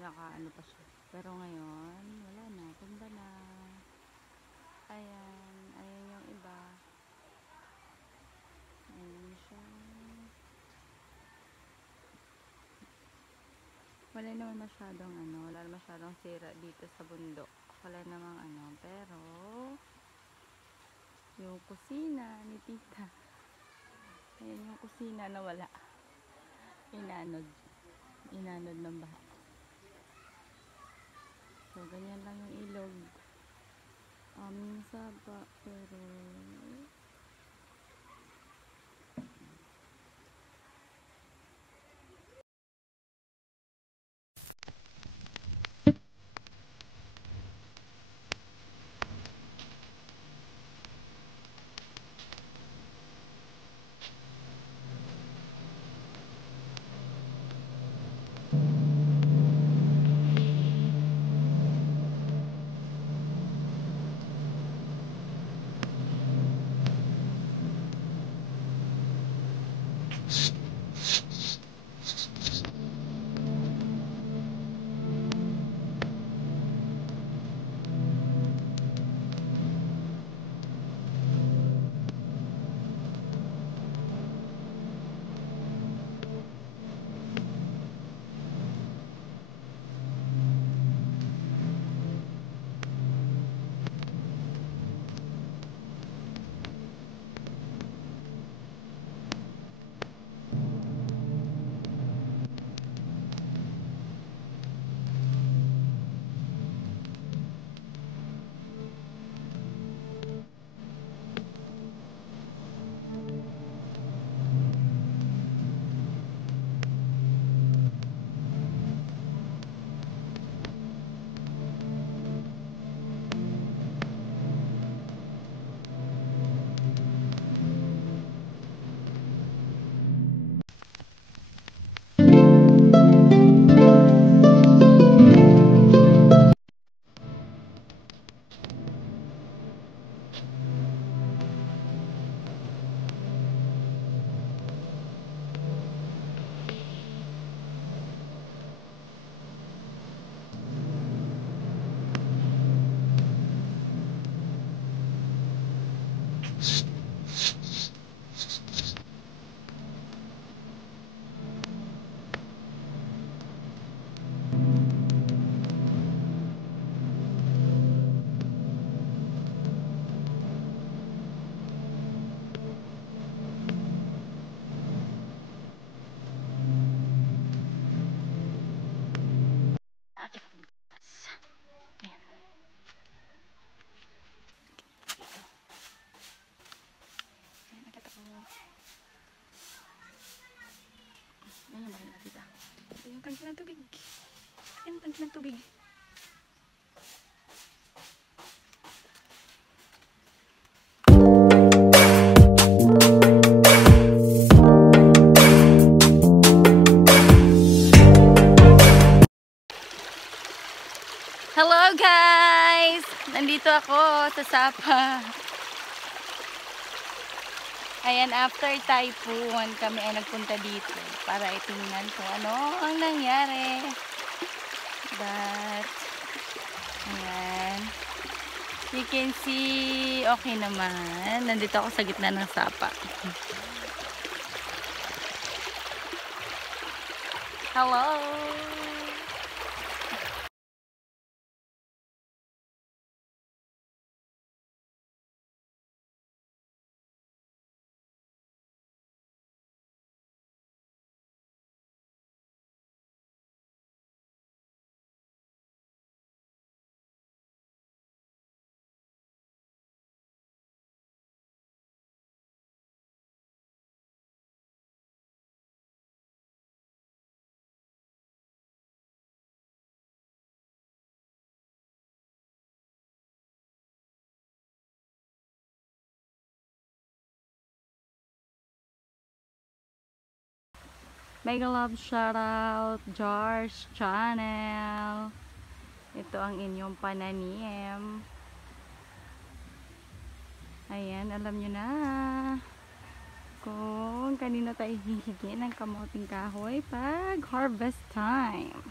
Naka ano pa siya. Pero ngayon, wala na. Tumba na. Ayan. Ayan yung iba. Ayan siya. Wala naman masyadong ano. Wala naman masyadong sira dito sa bundok. Wala namang ano. Pero, yung kusina ni tita. Ayan yung kusina na wala. Inanod. Inanod ng baha. So, ganyan lang yung ilog. Saba, pero yung tangki ng tubig. Yung tangki ng tubig. Hello guys! Nandito ako sa Sapa. Ayan, after typhoon kami ay nagpunta dito para itingnan kung ano ang nangyari. But, ayan. You can see, okay naman. Nandito ako sa gitna ng Sapa. Hello! Mega love shoutout, Josh Channel. Ito ang inyong pananim. Ayan, alam nyo na kung kanino tayo hihingi ng kamuting kahoy pag harvest time.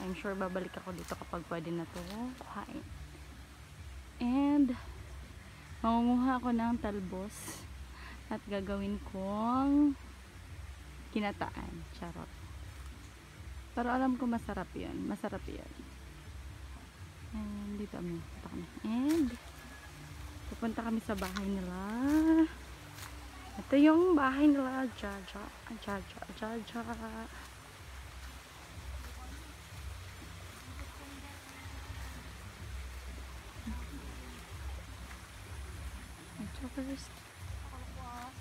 I'm sure babalik ako dito kapag pwede na to kuhain. And mangunguha ako ng talbos at gagawin kong kinataan. Charot. Pero alam ko masarap yun. Masarap yun. And dito kami. And pupunta kami sa bahay nila. Ito yung bahay nila. Jaja. Jaja. Jaja. First,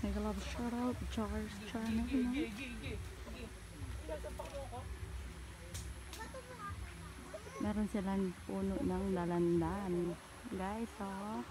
nag-love shoutout, Jars channel, no? Meron silang puno ng lalandan, guys, oh.